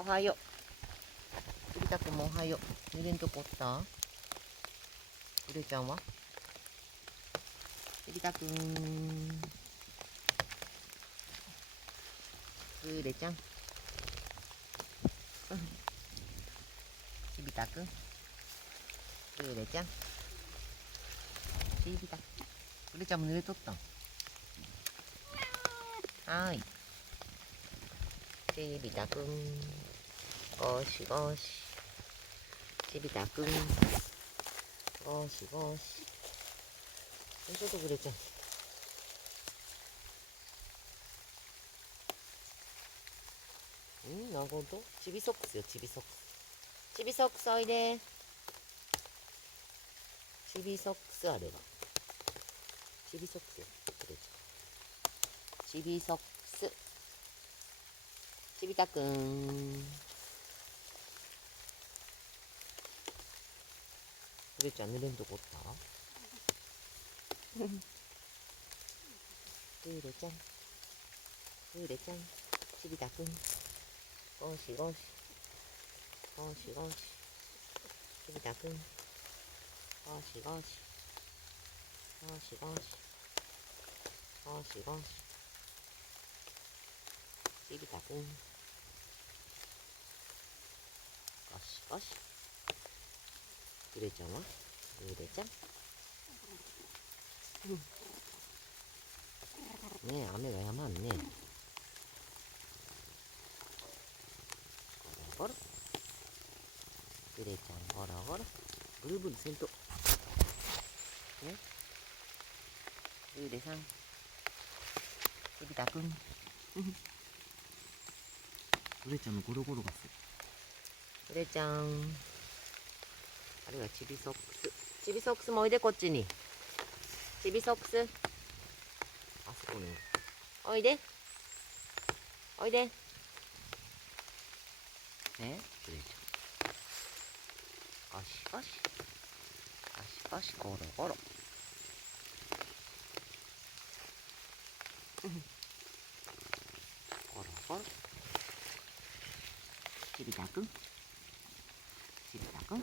おはよう。ゆりたくんもおはよう。寝れんとこおった？ゆりちゃんは？ゆりたくん。ゆりちゃん。ちびたくん。ゆりちゃん。ちびたくん。ゆりちゃんも寝れとったん？はーい。ちびたくん。ゴシゴシ。ちびたくん。ゴシゴシ。ちょっとぐれちゃん。なるほど。ちびソックスよ、ちびソックス。ちびソックスおいで。ちびソックスあれば。ちびソックスよ、ぐれちゃん。ちびソックス。ちびたくん。ぐれちゃん寝れんとこおったぐれちゃん。ぐれちゃん。ちびたくん。ゴシゴシ。ゴシゴシ。ちびたくん。ゴシゴシ。ゴシゴシ。ゴシゴシ。ちびたくん。ゴシゴシ。ぐれちゃんは？ぐれちゃん。ねえ、雨がやまんね。ゴロゴロ。ぐれちゃんゴロゴロ。ブルブルせんと。ね。ぐれさん。ちびたくん。ぐれちゃんのゴロゴロがする。ぐれちゃん。あるいはちびソックス。ちびソックスもおいで、こっちに。ちびソックス。あそこに。おいで。おいで。ね、ぐれちゃん。ゴシゴシ。ゴシゴシ、ゴロゴロ。ゴロゴロ。ちびたくん。ちびたくん。